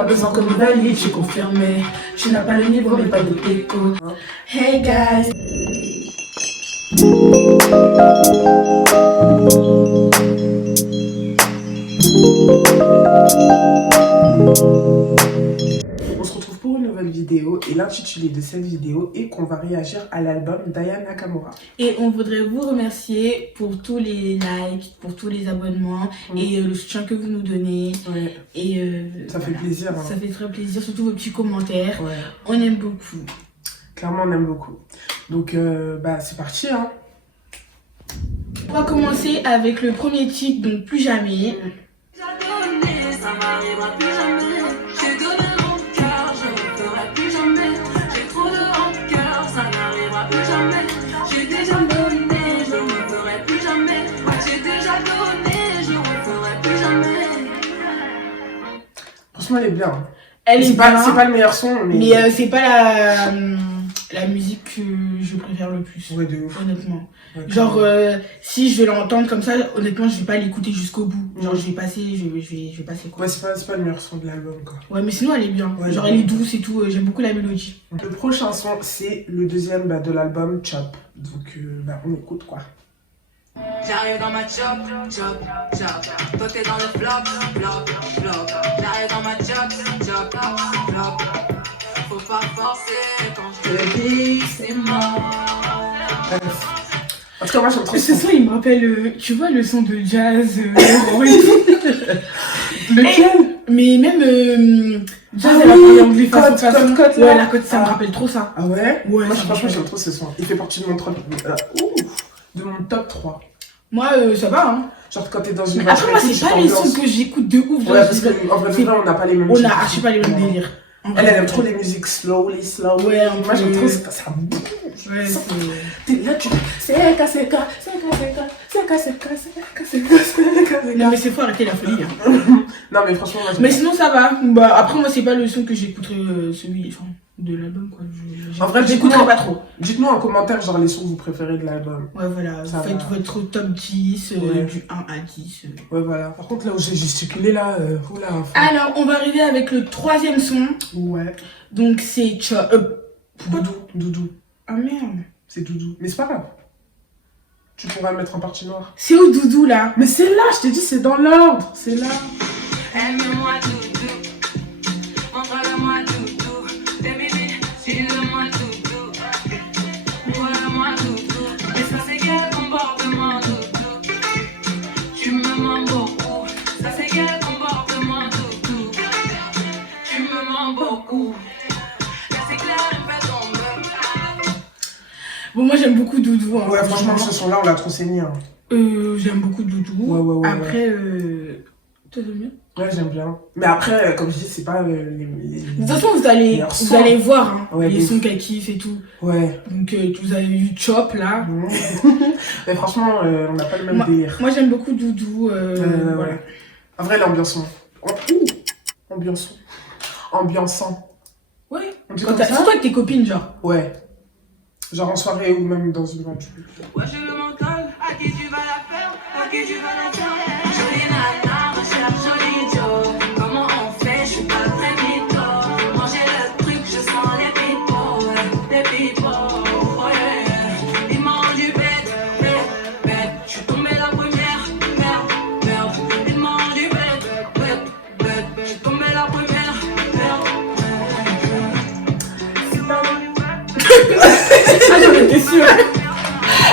Pas besoin qu'on me valide, j'ai confirmé. Tu n'as pas le niveau, mais pas de déco. Hey guys! On se retrouve pour une nouvelle vidéo et l'intitulé de cette vidéo est qu'on va réagir à l'album d'Aya Nakamura. Et on voudrait vous remercier pour tous les likes, pour tous les abonnements et le soutien que vous nous donnez. Ouais. Et ça fait plaisir. Hein. Ça fait très plaisir, surtout vos petits commentaires. Ouais. On aime beaucoup. Clairement, on aime beaucoup. Donc, c'est parti. Hein. On va commencer avec le premier titre, donc Plus jamais. Ça m'arrivera plus jamais. J'ai donné mon cœur, je ne ferai plus jamais. J'ai trop de rancœur, ça n'arrivera plus jamais. J'ai déjà donné, je ne ferai plus jamais. J'ai déjà donné, je ne ferai plus jamais. Franchement, elle est bien. Elle est bien. C'est pas le meilleur son, mais c'est pas la musique que je préfère le plus. Ouais, de ouf. Honnêtement. Ouais, genre, si je vais l'entendre comme ça, honnêtement, je vais pas l'écouter jusqu'au bout. Genre, je vais passer quoi. Ouais, c'est pas le meilleur son de l'album, quoi. Ouais, mais sinon, elle est bien. Ouais, genre, elle est douce et tout. J'aime beaucoup la mélodie. Le prochain son, c'est le deuxième de l'album, Chop. Donc, on écoute, quoi. J'arrive dans ma chop, chop, chop. Toi t'es dans le flop, flop, flop. J'arrive dans ma chop, chop, flop. Faut pas forcer quand je te dis c'est mort. En tout cas, moi, j'aime trop Ce son, il me rappelle, tu vois, le son de jazz, lequel? Mais même, jazz, elle a parlé anglais façon. Ouais, la côte, ça me rappelle trop ça. Ah ouais? Ouais. Moi, franchement, j'aime trop ce son. Il fait partie de mon top 3. Moi, ça va, hein. Genre, quand t'es dans une voiture. Après, moi, c'est pas les sons que j'écoute de ouf. Ouais, parce qu'en vrai, on n'a pas les mêmes. On a archi pas les mêmes délires. Elle aime trop les musiques slow. Ouais, moi j'aime trop ça bouge. Ouais, t'es là, tu c'est non mais c'est fort, arrêtez la folie. Non mais franchement, moi mais sinon ça va. Bah après moi c'est pas le son que j'écouterai celui de l'album quoi. En vrai, j'écouterai pas trop. Dites-nous en commentaire genre les sons que vous préférez de l'album. Ouais voilà, vous faites votre top 10 du 1 à 10. Ouais voilà. Par contre là où j'ai gesticulé là, oula. Alors on va arriver avec le troisième son. Ouais. Donc c'est Doudou. Ah merde. C'est Doudou. Mais c'est pas grave. Tu pourras le mettre en partie noire. C'est où Doudou là? Mais c'est là, je t'ai dit c'est dans l'ordre. C'est là. Aime-moi Doudou. Montre-le-moi Doudou. Baby, dis-le-moi Doudou. Montre-le-moi Doudou. Et ça c'est quel comportement Doudou. Tu me mens beaucoup. Ça c'est quel comportement Doudou. Tu me mens beaucoup. Là c'est clair, il fait tomber. Bon moi j'aime beaucoup Doudou. Hein, ouais franchement ce son là on l'a trop saigné. Hein. J'aime beaucoup Doudou. Ouais. Après, toi t'aimes bien? Ouais, j'aime bien. Mais après, comme je dis, c'est pas les... De toute façon, vous allez voir hein, ouais, les sons qu'elle kiffe et tout. Ouais. Donc, vous avez eu Chop là. Mais franchement, on n'a pas le même délire. Moi, j'aime beaucoup Doudou. Voilà. En vrai, l'ambiançant. Ambiançant. Ouais. C'est toi avec tes copines, genre. Ouais. Genre en soirée ou même dans une voiture. Ouais, j'ai le mental. À qui tu vas la faire? À qui tu vas la faire? Jolie nana, recherche joli Joe. Comment on fait? Je suis pas très mytho. Manger le truc, je sens les pipeaux. Les pipeaux, ouais. Ils m'ont rendu bête. Je suis tombée la première. Merde. Ils m'ont rendu bête. Je suis tombée la première. Ah, j'en étais sûre.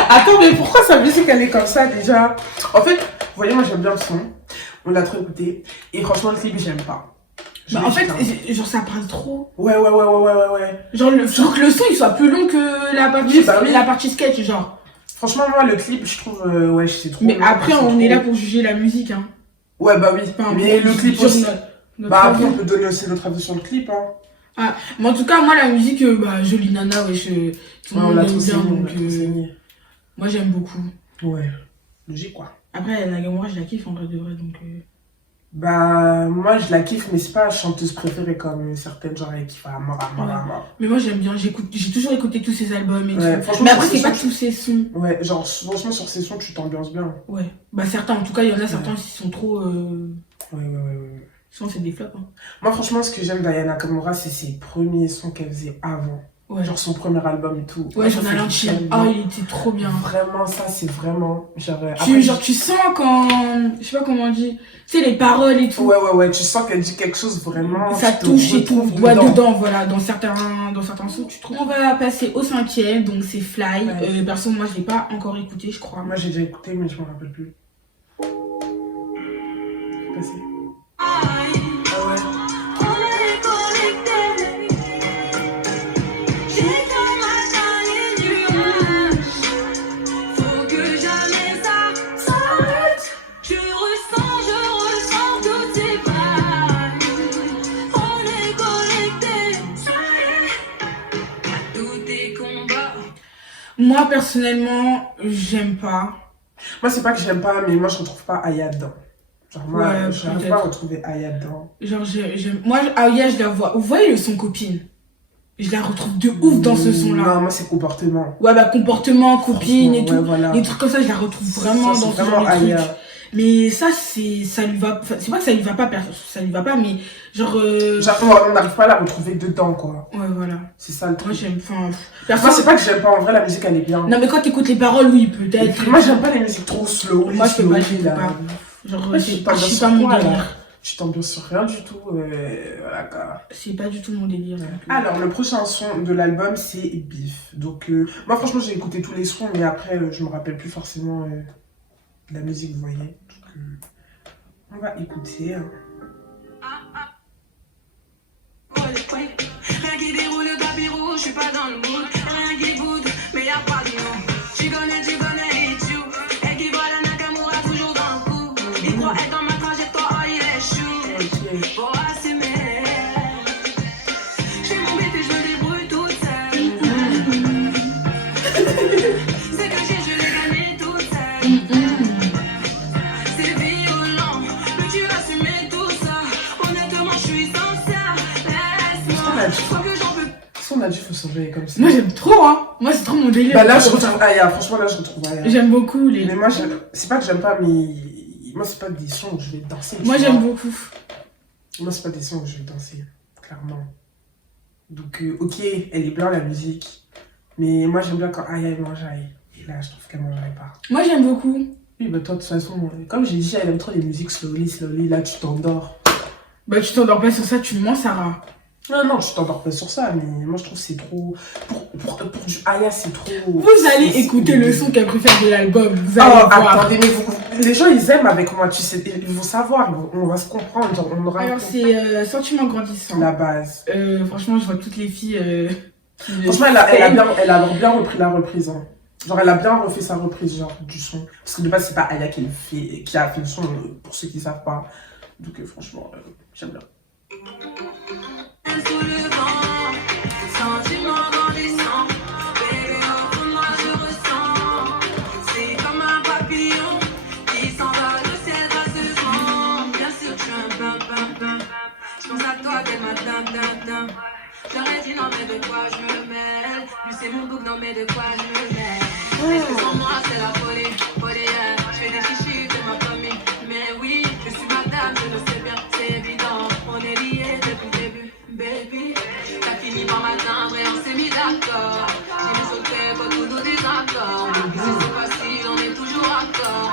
Attends, mais pourquoi sa musique elle est comme ça déjà? En fait, vous voyez, moi j'aime bien le son. On l'a trop écouté. Et franchement, le clip, j'aime pas. Bah, en fait, genre ça parle trop. Ouais. Genre, faut que le son il soit plus long que la partie sketch, genre. Franchement, moi, le clip, je trouve, ouais, c'est trop. Mais après, on est là pour juger la musique, hein. Ouais, bah oui. Mais le clip aussi. Bah après, avis. on peut donner aussi notre avis sur le clip, hein. Ah, mais en tout cas, moi, la musique, Jolie Nana, tout le monde aime bien, donc moi, j'aime beaucoup. Ouais, logique, quoi. Après, Nagamura, je la kiffe en vrai de vrai, donc... Bah, moi, je la kiffe, mais c'est pas la chanteuse préférée comme certaines, genre, elle kiffe à mort. Mais moi, j'aime bien, j'ai toujours écouté tous ses albums et tout. Mais après, c'est pas tous ses sons. Ouais, genre, franchement, sur ses sons, tu t'ambiances bien. Ouais, bah certains, en tout cas, il y en a certains qui sont trop... Ouais. Souvent, c'est des flops. Hein. Moi, franchement, ce que j'aime d'Aya Nakamura, c'est ses premiers sons qu'elle faisait avant. Ouais. Genre son premier album et tout. Ouais, j'en ai un chill. Ah, il était trop bien. Vraiment, ça, c'est vraiment. Genre, tu sens quand. Je sais pas comment on dit. Tu sais, les paroles et tout. Ouais. Tu sens qu'elle dit quelque chose vraiment. Ça touche et tout. Dedans, voilà. Dans certains sons, tu trouves. On va passer au 5e, donc c'est Fly. Ouais. Perso, moi, je l'ai pas encore écouté, je crois. Moi, j'ai déjà écouté, mais je m'en rappelle plus. Passé. Ah ouais. Moi, personnellement, j'aime pas. Moi, c'est pas que j'aime pas, mais moi, je retrouve pas Aya dedans. Genre, moi, Ouais, je n'arrive pas à retrouver Aya dedans. Genre, j'aime. Moi, Aya, je la vois. Vous voyez le son copine? Je la retrouve de ouf dans ce son-là. Non, moi, c'est comportement. Ouais, bah, comportement, copine et tout. Ouais, voilà. Les trucs comme ça, je la retrouve vraiment ça, dans ce vraiment genre de Aya. trucs. Mais ça, ça lui va. C'est pas que ça lui va pas, ça lui va pas, mais genre. Genre, on n'arrive pas à la retrouver dedans, quoi. Ouais, voilà. C'est ça le truc. Moi, j'aime. Enfin, Moi, c'est pas que j'aime pas, en vrai, la musique, elle est bien. Non, mais quand t'écoutes les paroles, oui, peut-être. Moi, j'aime pas les musiques trop slow. Moi, je peux pas, j'écoute pas. Genre, c'est pas mon délire. Tu t'ambiances sur rien du tout. Voilà, quoi. C'est pas du tout mon délire. Alors, le prochain son de l'album, c'est Beef. Donc, moi, franchement, j'ai écouté tous les sons, mais après, je me rappelle plus forcément de la musique, vous voyez. Donc, on va écouter. Rien qui déroule le tapis rouge, je suis pas dans le mood. Rien qui boude, mais y'a pas de nom. Tu connais, it's you. Elle qui voit la Nakamura toujours dans le coup. Il croit être dans ma trajectoire, oh il est chou. Faut assumer. J'ai mon bébé, je me débrouille toute seule. C'est que je l'ai gagné toute seule. C'est violent, mais tu assumes tout ça. Honnêtement, je suis sincère. Laisse-moi, faut que j'en peux. On a dit faut surveiller comme ça. Moi, j'aime trop, hein. Moi, c'est trop mon délire. Bah là, je retrouve Aya. Franchement, là, je retrouve Aya. J'aime beaucoup les. Mais moi, c'est pas que j'aime pas, mais moi, c'est pas des sons où je vais danser. Moi, j'aime beaucoup. Moi, c'est pas des sons où je vais danser, clairement. Donc, ok, elle est bien la musique. Mais moi, j'aime bien quand Aya mange Aya. Et là, je trouve qu'elle mangerait pas. Moi, j'aime beaucoup. Oui, bah toi, de toute façon, comme j'ai dit, elle aime trop les musiques slowly. Là, tu t'endors. Bah, tu t'endors pas sur ça, tu mens, Sarah. Non, je t'endors pas sur ça, mais moi je trouve que c'est trop. Pour du Aya, c'est trop. Vous allez écouter le son qu'elle préfère de l'album. Vous allez voir. Attendez, mais les gens ils aiment avec moi, tu sais, ils vont savoir, on va se comprendre. Genre, on aura Alors, c'est Sentiment grandissant. la base. Franchement, je vois toutes les filles. Franchement, elle a bien repris la reprise. Hein. Genre, elle a bien refait sa reprise genre, du son. Parce que de base, c'est pas Aya qui a fait le son, pour ceux qui savent pas. Donc, franchement, j'aime bien. Sous le vent, sentiment grandissant. Baby, au fond de moi je ressens. C'est comme un papillon qui s'envole au ciel gracieusement. Bien sûr, tu es un pam. Je pense à toi dès le matin. J'aurais dit non, mais de quoi je me mêle. Lui, c'est mon bouc, non, mais de quoi je me mêle. Est-ce que pour moi, c'est la folie? Je fais des chichis de ma famille. Mais oui, je suis madame, je le sais bien, c'est évident. On est liés depuis le début. Baby, t'as fini par m'atteindre et on s'est mis d'accord. J'ai mis sauté pour tous nos désaccords. Depuis c'est facile, on est toujours accord.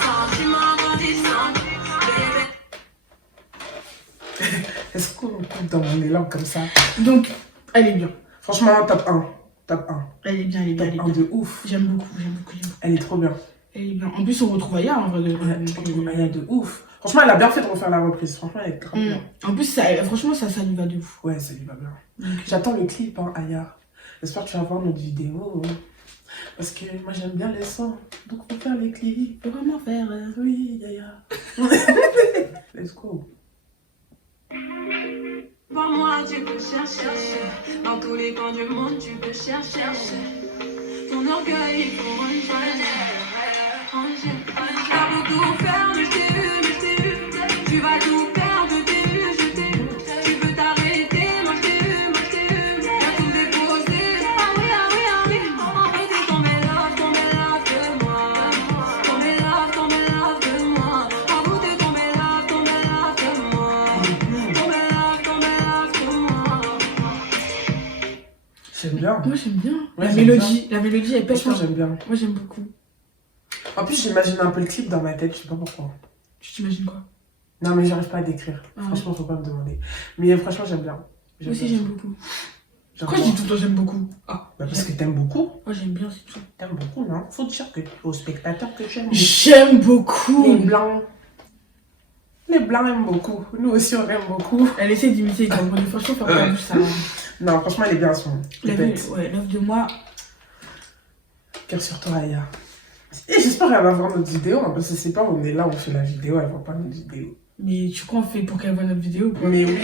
Sentiment grandissant, bébé. Est-ce qu'on coupe dans mon élan comme ça? Donc, elle est bien. Franchement, top 1. Elle est bien, elle est bien. Top 1 de ouf. J'aime beaucoup. Elle est trop bien. Elle est bien. En plus, on retrouve Aya en vrai. Je retrouve Aya de ouf. Franchement, elle a bien fait de refaire la reprise. Franchement, elle est grave bien. En plus, franchement, ça lui va de ouf. Ouais, ça lui va bien. J'attends le clip, hein, Aya. J'espère que tu vas voir notre vidéo. Parce que moi, j'aime bien les sons. Donc, on peut faire les clips. Faut vraiment faire. Oui, Aya. Let's go. Pour moi, tu peux chercher. Dans tous les coins du monde, tu peux chercher. Ton orgueil, il faut ranger. T'as beaucoup faire, mais je t'ai vu. Tu vas tout perdre, je t'ai vu. Tu peux t'arrêter, moi je t'ai vu. T'as tout déposé. Ah oui. En fait, t'es tombé love de moi. Tombé love de moi. En vous bien. Moi, j'aime bien. Ouais, La j'aime mélodie, elle pêche. Franchement, j'aime bien. Moi, j'aime beaucoup. En plus, j'imagine un peu le clip dans ma tête, je sais pas pourquoi. Tu t'imagines quoi? Non, mais j'arrive pas à décrire. Franchement, faut pas me demander. Mais franchement, j'aime bien. Moi aussi, j'aime beaucoup. Pourquoi je dis tout le temps j'aime beaucoup? Bah parce que t'aimes beaucoup. Moi, j'aime bien, c'est tout. T'aimes beaucoup, non? Faut dire aux spectateurs que j'aime beaucoup. J'aime beaucoup. Les blancs. Les blancs aiment beaucoup. Nous aussi, on aime beaucoup. Elle essaie d'imiter, franchement, faire pas bouche, ça. Non, franchement, elle est bien son. L'œuvre de moi. Cœur sur toi, Aya. Et j'espère qu'elle va voir notre vidéo, hein, parce que c'est pas on est là, on fait la vidéo, elle voit pas notre vidéo. Mais tu crois on fait pour qu'elle voit notre vidéo? Mais oui.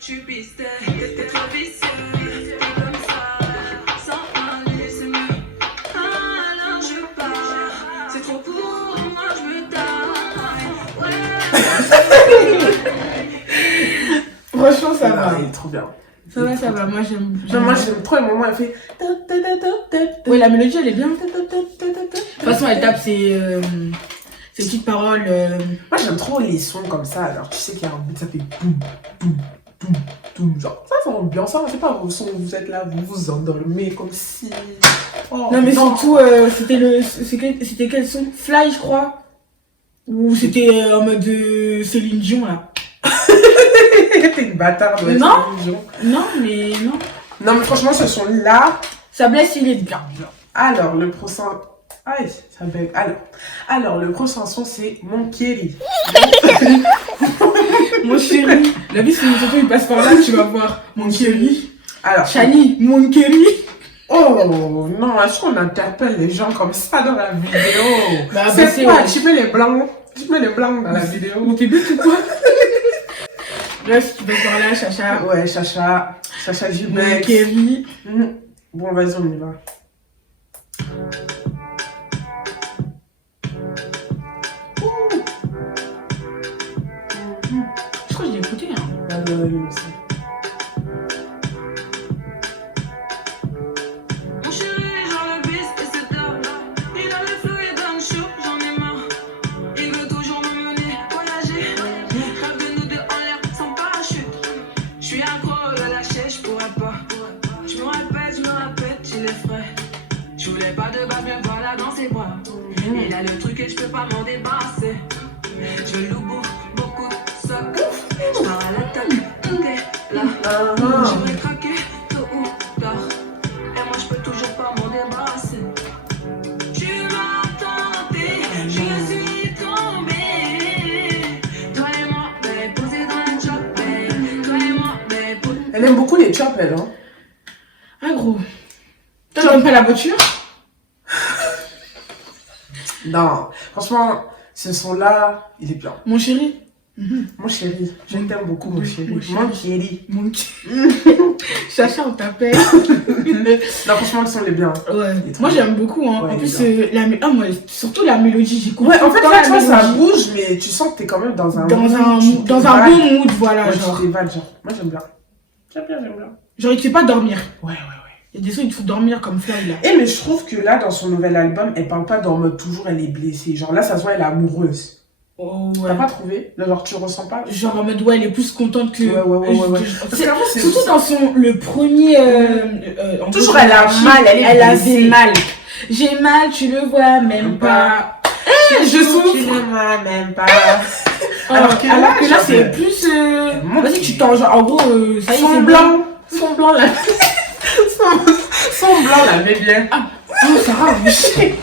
Je suis pistée, t'es trop vicieux, t'es comme ça, sans aller c'est mieux. Alors je pars, c'est trop pour moi, je me taille. Franchement, ça va. Il est trop bien. Ça va, moi j'aime. Moi j'aime trop le moment, elle fait. Oui, la mélodie elle est bien. De toute façon, elle tape ses petites paroles. Moi j'aime trop les sons comme ça, alors tu sais qu'il y a un but, ça fait boum, boum. Genre, ça c'est ambiançant, c'est pas vos sons, vous êtes là, vous vous endormez comme si. Oh, non, mais surtout, c'était quel son? Fly, je crois. Ou c'était en mode Céline Dion là. T'es une bâtarde, ouais. Non, non, mais non. Non, mais franchement, ce son là. Ça blesse, il est bien. Alors, le prochain. Aïe, ça bug. Alors, le prochain son c'est Mon Kéri. Mon chéri, la vie si surtout il passe par là, tu vas voir. Mon chéri. Alors, Chani, mon chéri. Oh non, est-ce qu'on interpelle les gens comme ça dans la vidéo? Bah, c'est quoi? Tu mets les blancs. Tu mets les blancs dans la vidéo. Mais t'es bête ou quoi? Là, si tu passes par là, Chacha. Ouais, Chacha. Chacha Jubex. Mon chéri. Bon, vas-y, on y va. Je crois que je l'ai écouté, hein. Mon chéri, genre le bis et c'est top. Il a le feu et donne chaud, j'en ai marre. Il veut toujours me mener, voyager. Rêve de nous deux en l'air sans parachute. Je suis accro de lâcher, je pourrais pas. Je me répète, tu les ferais. Je voulais pas de base, mais voilà dans ses bras. Il a le truc et je peux pas m'en débarrasser. Je loue beaucoup de socs. Je pars à l'attaque, tout est là. Je vais craquer tôt ou tard. Et moi je peux toujours pas m'en débarrasser. Tu m'as tenté, je suis tombée. Toi et moi, babe, posé dans le job, babe. Toi et moi, babe. Elle aime beaucoup les chops, elle, hein. Ah, gros. Toi, t'aimes pas la voiture? Non, franchement, ce son-là, il est bien. Mon chéri. Mon chéri, je t'aime beaucoup, mon chéri. Mon chéri. Mon chéri. Mon chéri. Chacha, on t'appelle. Non, franchement, le son, il est bien. Ouais. Moi, j'aime beaucoup, hein. Ouais, en plus, moi, surtout la mélodie, j'écoute. Ouais, en fait, là, tu vois, ça mélodie. bouge, mais tu sens que t'es quand même dans un Dans mood, un bon mood, voilà, ouais, genre. tu t'évades, genre. Moi, j'aime bien. J'aime bien. Genre, il te fait pas dormir. Ouais. Il y a des sons, ils te font dormir comme Fly, là. Et mais je trouve que là, dans son nouvel album, elle parle pas dans mode toujours elle est blessée. Genre là, ça se voit, elle est amoureuse. Oh, ouais. T'as pas trouvé? Là, genre, tu ressens pas? Genre, en mode, ouais, elle est plus contente que... Ouais. Parce qu'avant, c'est Surtout dans le premier... toujours, elle a mal, elle avait blessée. mal. J'ai mal, tu le vois même pas. Je souffre. Tu le vois même pas. Alors que là, c'est genre, plus... Mon Vas-y, tu t'en... Genre, en gros, ça y est, Son c'est blanc. Son blanc, là. Son blanc, la met bien. Oh, Sarah, oui.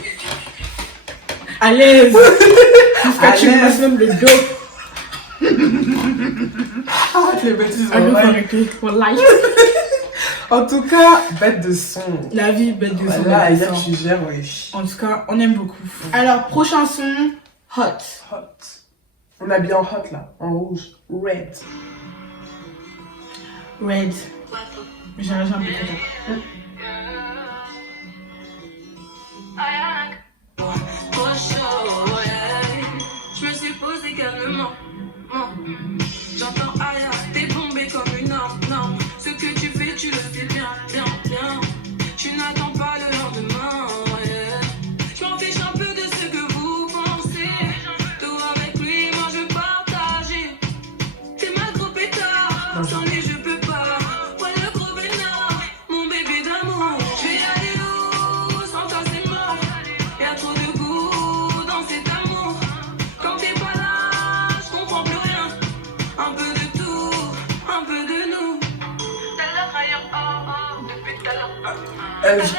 À l'aise. Jusqu'à tu me passes même le dos. Arrête les bêtises. Allez, on va Ouais. arrêter. Wallahi. En tout cas, bête de son. La vie, bête de son. Voilà, bête de hier, son. tu gères, ouais. En tout cas, on aime beaucoup. Alors, prochain son, Hot. Hot. On a bien hot là, en rouge. Red. Red. J'ai un peu content. For sure, yeah.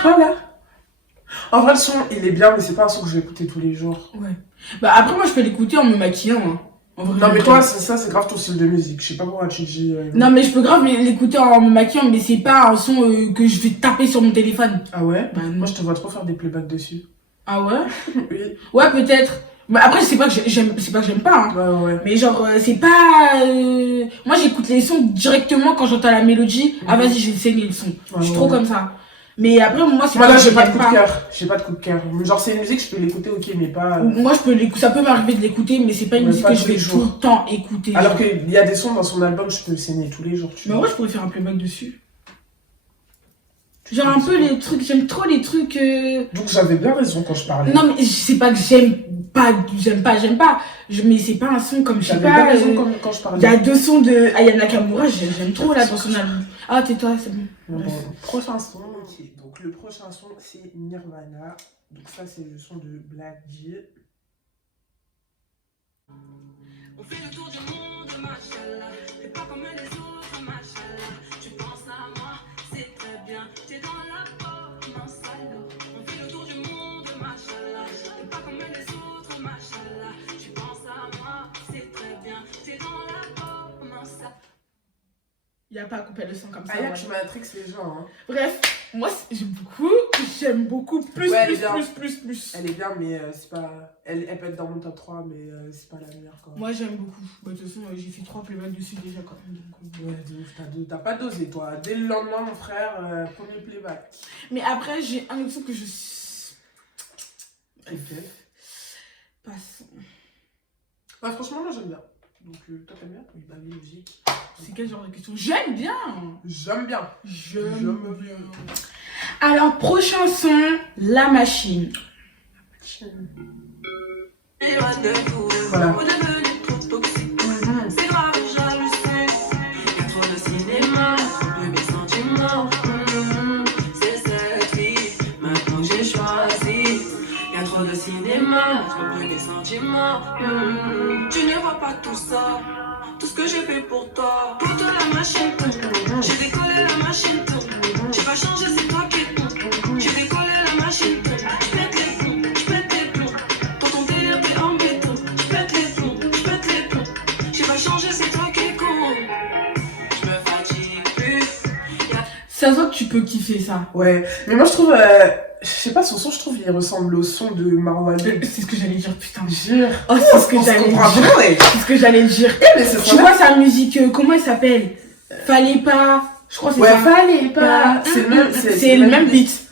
Quoi là? En vrai, le son, il est bien, mais c'est pas un son que je vais écouter tous les jours. Ouais. Bah après, moi, je peux l'écouter en me maquillant. Hein. En vrai, Non, mais toi, ça, c'est grave ton style de musique. Je sais pas pourquoi tu dis. Non, mais je peux grave l'écouter en me maquillant, mais c'est pas un son que je vais taper sur mon téléphone. Ah ouais? Bah non. Moi, je te vois trop faire des playbacks dessus. Ah ouais? Oui. Ouais, peut-être. Bah après, c'est pas que j'aime, c'est pas que j'aime pas. Hein. Ouais. Mais genre, c'est pas. Moi, j'écoute les sons directement quand j'entends la mélodie. Ah, vas-y, je vais saigner le son. Je suis trop comme ça. Mais après, moi, c'est moi, pas là, que j'ai pas de j'aime coup de cœur. J'ai pas de coup de cœur. Genre, c'est une musique, je peux l'écouter, ok, mais pas. Moi, je peux l'écouter. Ça peut m'arriver de l'écouter, mais c'est pas une Ouais, musique pas que je tous les vais jours. tout le temps écouter. Alors genre. qu'il y a des sons dans son album, je peux saigner tous les jours. Mais en vrai, je pourrais faire un playback dessus. Genre, un peu les trucs. J'aime trop les trucs. Donc, j'avais bien raison quand je parlais. Non, mais c'est pas que j'aime pas. Mais c'est pas un son comme je sais J'avais bien pas. raison quand je Il parlais. y a 2 sons de Aya Nakamura, j'aime trop là dans son album. Ah, tais-toi, c'est bon. Bon, Bref. prochain son, ok. Donc, le prochain son, c'est Nirvana. Donc, ça, c'est le son de Black J. On fait le tour du monde, machallah. T'es pas comme les autres, machallah. Tu penses à moi, c'est très bien. T'es dans la peau, non salaud. On fait le tour du monde, machallah. T'es pas comme les autres, machallah. Tu penses à moi, c'est très bien. T'es dans la peau, non salaud. Il y a pas à couper le son comme ça. Aya, ouais. tu matrix les gens, hein. Bref, moi j'aime beaucoup. Plus, Ouais, plus, elle est bien. plus. Elle est bien, mais c'est pas. Elle peut être dans mon top 3, mais c'est pas la meilleure, quoi. Moi j'aime beaucoup. Bah, de toute façon, j'ai fait 3 playbacks dessus déjà quand même. Donc, Ouais, de ouf, t'as pas dosé, toi. Dès le lendemain, mon frère, premier playback. Mais après, j'ai un autre son que je. Ok. Passe. Ouais, franchement, moi, j'aime bien. Donc, toi, t'aimes bien? Oui, bah oui, logique. C'est quel genre de question? J'aime bien. J'aime bien. J'aime bien. Alors, prochain son, La Machine. Et loin de vous, Voilà. vous devenez trop toxique. C'est grave, jalousie. Y'a trop de cinéma, de mes sentiments. C'est cette vie, maintenant que j'ai choisi. Y'a trop de cinéma, trop de mes sentiments. Tu ne vois pas tout ça, tout ce que j'ai fait pour toi. Pour toi, la machine tourne. J'ai décollé, la machine tourne. J'ai pas changé, c'est toi qui tourne. J'ai décollé, la machine tourne. Je pète les plombs, je pète les plombs. Dans ton délire, t'es en béton. Je pète les plombs, je pète les plombs. J'ai pas changé, c'est toi qui es con. Je me fatigue plus. Ça se voit que tu peux kiffer ça. Ouais, mais moi, je trouve. Je sais pas, son son, je trouve, il ressemble au son de Marwan. C'est ce que j'allais dire, putain. Jure. Oh, c'est ce que On se j'allais comprend dire. bien, ouais. C'est ce que j'allais dire. Mais c'est Tu vois sa musique, comment elle s'appelle? Fallait pas. Je crois que c'est Ouais, ça. fallait pas. C'est le même beat.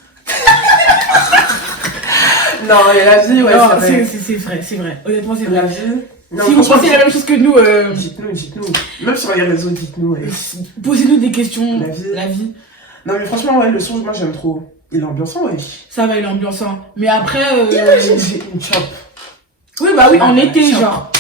Non, et la vie, ouais, Non, c'est vrai. c'est vrai. Honnêtement, c'est La vrai. vie. Non, Si vous franchement, pensez la même chose que nous, dites-nous. Même sur les réseaux, dites-nous. Ouais. posez-nous des questions. La vie. Non, mais franchement, ouais, le son, moi, j'aime trop. Il est ambiançant, ouais. Ça va, il est ambiançant. Mais après. Imagine, j'ai une chope. Oui, bah oui, en Ouais, été, chope. genre.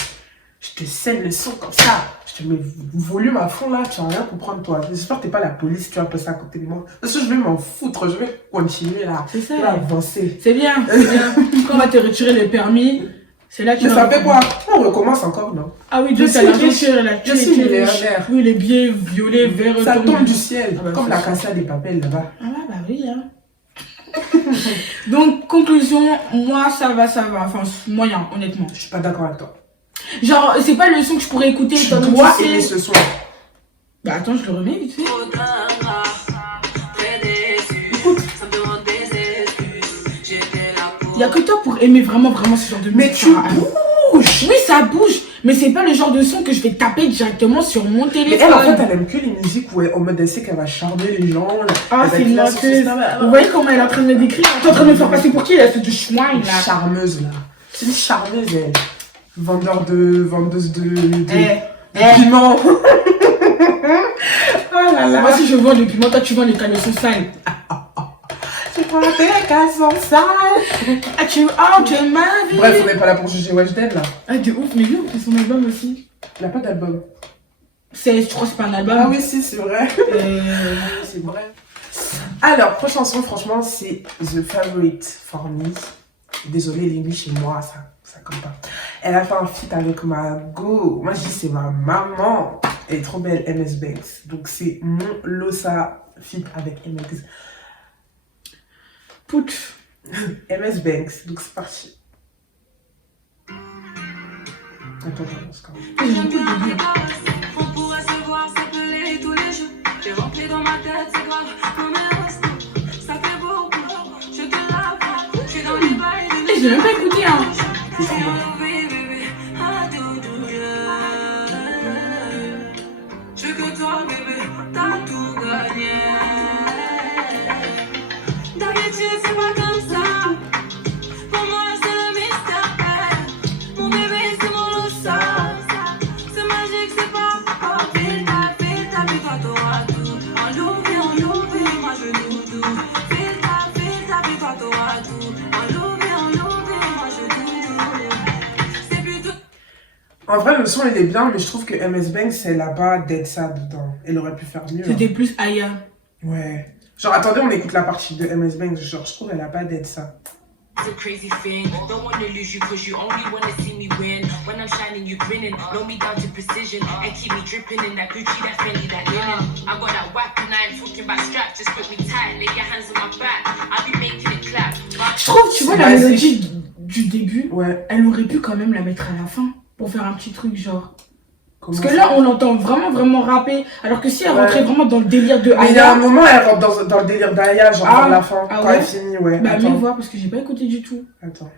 Je te scelle le son comme ça. Je te mets volume à fond là, tu vas rien comprendre toi. J'espère que t'es pas la police, tu vas passer à côté de moi. Parce que je vais m'en foutre, je vais continuer là. C'est ça. Je vais avancer. C'est bien, c'est bien. Quand on va te retirer les permis, c'est là que tu Mais vas. ça fait quoi? On recommence encore, non? Ah oui, Je Dieu, t'as suis la riche. voiture, là. Je suis millionnaire. Oui, les billets violets, verts, Ça tombent. tombe du ciel, Ah bah, comme c'est la ça. Casa des Papels là-bas. Ah bah oui, hein. Donc, conclusion, moi, ça va. Enfin, moyen, honnêtement. Je suis pas d'accord avec toi. Genre, c'est pas le son que je pourrais écouter Tu comme dois tu sais. aimer ce son. Bah attends, je le remets vite fait. Trop d'ingrat, très déçu. Ça me demande des excuses. J'étais là pour. Y'a que toi pour aimer vraiment ce genre de musique. Mais tu bouges. Oui, ça bouge. Mais c'est pas le genre de son que je vais taper directement sur mon Mais téléphone. elle, en fait, elle aime que les musiques où elle, en mode elle sait qu'elle va charmer les gens. Là. Ah, Elle va c'est être une là sur menteuse. son- Vous voyez comment elle est en train de me décrire? Elle est en train de me faire passer pour qui? Elle fait du schwein Une là. charmeuse là. C'est une charmeuse elle. Vendeuse de piment. Oh là là. Moi si je vends le piment, toi tu vends les caleçons sales. Tu prends tes caleçons sales. As-tu hâte de ma vie? Bref, on n'est pas là pour juger Weshden là. Ah de ouf, mais lui on fait son album aussi. Il n'a pas d'album. Je crois que c'est pas un album. Ah oui, si, c'est vrai. C'est vrai. Alors, prochaine chanson, franchement, c'est The Favorite for Me. Désolée, l'English chez moi, ça compte pas. Elle a fait un feat avec ma go. Moi, je dis, c'est ma maman. Elle est trop belle, MS Banks. Donc, c'est mon Losa feat avec MX. Pouf. MS Banks, donc c'est parti. Attends, j'avance quand même. J'ai beaucoup de délire. On pourrait se voir, s'appeler tous les jours. J'ai rempli dans ma tête, c'est grave. Non mais reste, ça fait beaucoup. Je te lave, je suis dans les bails de Je l'ai même pas écouté, hein. C'est trop bon. Je veux que toi, bébé, t'as tout gagné. D'habitude, c'est pas comme ça. Pour moi, c'est le mystère. Mon bébé, c'est mon loussa. C'est magique, c'est pas. Oh, filta, puis toi, t'auras tout. En louvé, moi je doudou. Filta, puis toi, t'auras tout. En louvé, moi je doudou. C'est plutôt. En vrai, le son il est bien, mais je trouve que MS Banks, elle a pas d'être ça dedans. Elle aurait pu faire mieux. C'était plus Aya. Hein. Ouais. Genre, attendez, on écoute la partie de MS Banks. Genre, je trouve qu'elle a pas d'être ça. It's a crazy thing. Don't wanna lose you cause you only wanna see me win. When I'm shining, you grinning. Know me down to precision. And keep me dripping in that Gucci, that Fendi, that linen. I got that whack and I ain't talking about strap. Just grip me tight, lay your hands on my back. I'll be making it clap. Je trouve, tu vois, la Vas-y. mélodie du début, Ouais. elle aurait pu quand même la mettre à la fin. Pour faire un petit truc, genre. Comment Parce que ça là, on l'entend vraiment rapper. Alors que si elle Ouais. rentrait vraiment dans le délire de Mais il y a un Aya. moment, elle rentre dans le délire d'Aya, genre Ah. vers la fin. Ah quand ouais elle finit, ouais. Bah, mieux Attends. voir parce que j'ai pas écouté du tout. Attends.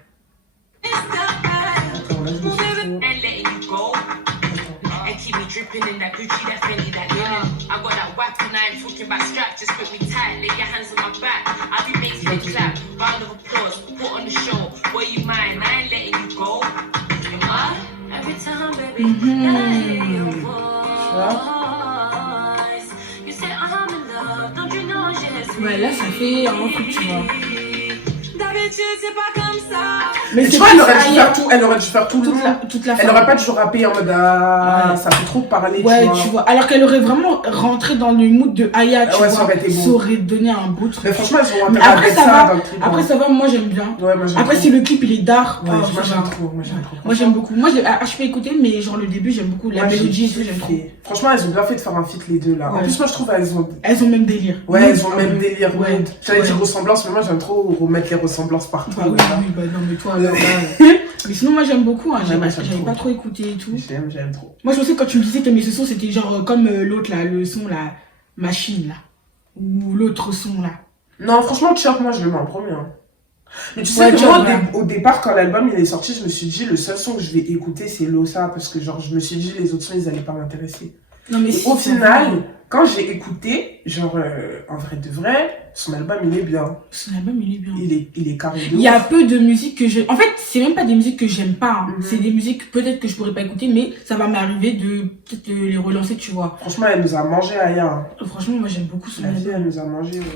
It's the best. Attends, là, je me suis trop. And letting you go. Attends. And keep me dripping in that Gucci, that Fendi, that linen. I got that whack and I ain't talking about strap. Just grip me tight, lay your hands on my back. I'll be making it clap. Round of applause, put on the show. Were you mine? I ain't letting you go. You're mine. Every time, baby, I hear your voice. You say I'm in love, don't you know just Ouais, là, ça fait un truc, tu vois. D'habitude, c'est pas comme ça. Mais Mais tu c'est vois, pas elle aurait dû Aya. faire tout. Elle aurait dû faire tout le Toute long. toute la Elle fin. aurait pas dû rapper en mode ah, Ouais. ça fait trop parler. Ouais, tu vois. tu vois. Alors qu'elle aurait vraiment rentré dans le mood de Aya, tu Ouais, vois. ça aurait été beau. Ça aurait donné un beau truc. Mais franchement, ils ont Mais intérêt à après, mettre ça ça va. dans le clip. Après, hein. ça va, moi j'aime bien. Ouais, moi j'aime Après, trop. si le clip il est dark, Ouais, oh, moi ça j'aime va. trop. Moi j'aime trop. Moi j'aime beaucoup. Moi je peux écouter, mais genre le début j'aime beaucoup. La Moi, j'ai mélodie et tout, j'aime trop. kiffé. Franchement, elles ont bien fait de faire un feat les deux là. En Ouais. plus, moi je trouve elles ont. Elles ont le même délire. Ouais, elles ont le même délire. Ouais. mood. J'allais Ouais. dire ressemblance, mais moi j'aime trop remettre les ressemblances partout. Bah oui, là. oui, bah non, mais toi, là. Mais sinon, moi j'aime beaucoup. Hein. Ouais, moi, j'aime J'avais trop. pas trop écouté et tout. J'aime trop. Moi je pensais que quand tu me disais que mais ce son c'était genre comme l'autre là, le son la machine là. Ou l'autre son là. Non, franchement, Chop, moi je le mets en premier. Hein. Mais tu sais Ouais, que Chop, moi, ouais. au départ, quand l'album il est sorti, je me suis dit le seul son que je vais écouter c'est Losa parce que genre je me suis dit les autres sons ils allaient pas m'intéresser. Non mais Et si, au c'est final, vrai. quand j'ai écouté, genre en vrai de vrai, son album il est bien. Son album il est bien. Il est carré de Il y a ouf. peu de musiques que je... En fait, c'est même pas des musiques que j'aime pas. Hein. Mhm. C'est des musiques peut-être que je pourrais pas écouter, mais ça va m'arriver de peut-être les relancer, tu vois. Franchement, elle nous a mangé Aya. Hein. Franchement, moi j'aime beaucoup son La vie, album. elle nous a mangé. Ouais.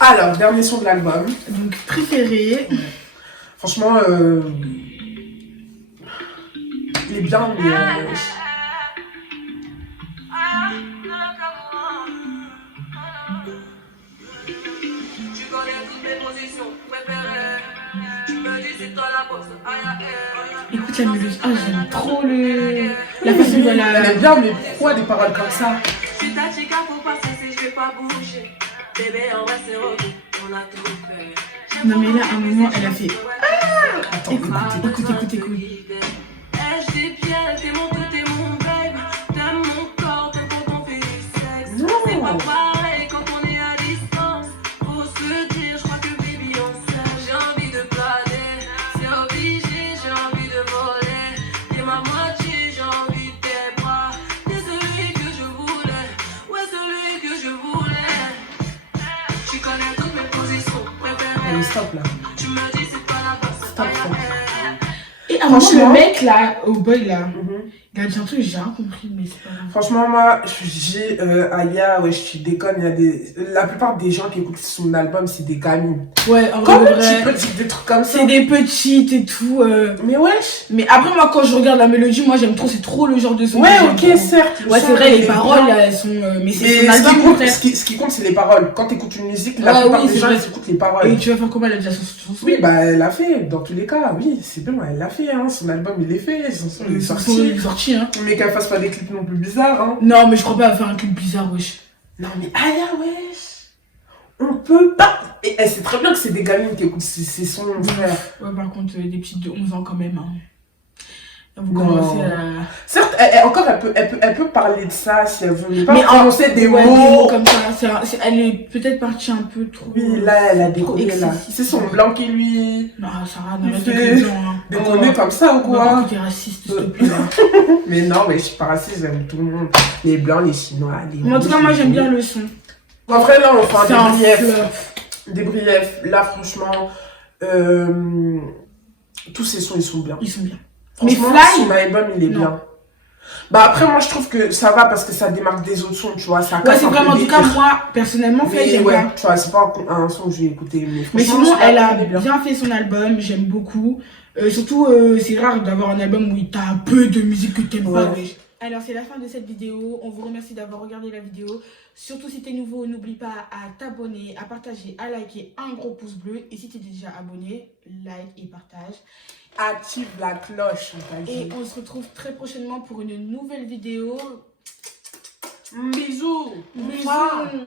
Alors, dernier son de l'album. Donc préféré. Franchement, il est bien, mais Tu connais toutes mes positions préférées. Tu me dis c'est toi la bosse. Aïe aïe aïe. Écoute la mélodie. Ah, j'aime trop la façon dont elle est la... bien, mais pourquoi des paroles comme ça? Je suis ta chica, faut pas cesser, je vais pas bouger. Bébé, on va se retrouver, on a tout fait. Non mais là, à un moment, elle a fait... Attends, Écoute. Je t'ai bien, t'es mon tout, t'es mon babe. T'aimes mon corps, t'aimes quand on fait du sexe. Non. C'est pas pareil quand on est à distance. Faut se dire, je crois que baby on s'aime. J'ai envie de planer, c'est obligé, j'ai envie de voler. T'es ma moitié, j'ai envie de tes bras. T'es celui que je voulais, ouais celui que je voulais. Tu connais toutes mes positions préférées. Allez, stop là. Tu me dis c'est pas la bosse. Stop. Et à un moment, Franchement- le mec là, au boy là, Mhm. il a dit un truc, j'ai rien compris, mais c'est pas grave. Franchement, moi, je dis, Aya, ouais, je déconne, il y a des... La plupart des gens qui écoutent son album, c'est des gamines. Ouais, en vrai, Comment de tu vrai, peux dire des trucs comme ça? c'est des petites et tout. Mais wesh. Mais après, moi, quand je regarde la mélodie, moi, j'aime trop, c'est trop le genre de son. Ouais, que j'aime ok, trop. certes. le Ouais, son, c'est vrai, il les est paroles, bien. elles sont. Mais Mais c'est son ce qui album, compte, frère. ce qui compte, c'est les paroles. Quand tu écoutes une musique, la Ah plupart oui, des c'est gens, vrai. ils écoutent les paroles. Et tu vas faire comment elle a déjà son son Oui, bah, elle l'a fait, dans tous les cas, oui, c'est bon, elle l'a fait, hein. Son album, il est fait, son son, il est son sorti. est sorti, hein. Mais qu'elle fasse pas des clips non plus bizarres, hein. Non, mais je crois pas à faire un clip bizarre, wesh. Non, mais Aya, wesh. On peut pas. Et elle sait très bien que c'est des gamines qui écoutent ses sons, frère. Ouais, par contre, des petites de 11 ans quand même. Hein. Vous Non. commencez à... Certes, encore, elle peut parler de ça si elle veut, mais pas Mais prononcer des ouais, mots. comme ça. Elle est peut-être partie un peu trop... Oui, là, elle a trop déconné, là. excessif. C'est son blanc qui lui Non, Sarah, Il n'arrête fait de blanc. Hein. déconner comme ça ou quoi? T'es raciste, s'il te plaît. Là. Mais non, mais je suis pas raciste, j'aime tout le monde. Les blancs, les chinois, les... Mais en tout cas, moi, j'aime bien le son. En vrai, là, on fait C'est un un débrief. flop. Débrief. Là, franchement, tous ces sons, ils sont bien. Ils sont bien. Franchement, Mais Fly, son album, il est non. bien. Bah après, moi, je trouve que ça va parce que ça démarque des autres sons, tu vois. Ça Ouais, casse c'est un peu vraiment, en des tout cas, tirs. moi, personnellement, Fly, Mais j'aime ouais, bien. tu vois, c'est pas un son que j'ai écouté. Mais franchement, sinon, son elle a album, il est bien fait son album, j'aime beaucoup. Surtout, c'est rare d'avoir un album où t'as un peu de musique que t'aimes pas. Ouais. Alors, c'est la fin de cette vidéo. On vous remercie d'avoir regardé la vidéo. Surtout, si t'es nouveau, n'oublie pas à t'abonner, à partager, à liker, un gros pouce bleu. Et si t'es déjà abonné, like et partage. Active la cloche, on t'a Et dit. on se retrouve très prochainement pour une nouvelle vidéo. Bisous. Bisous.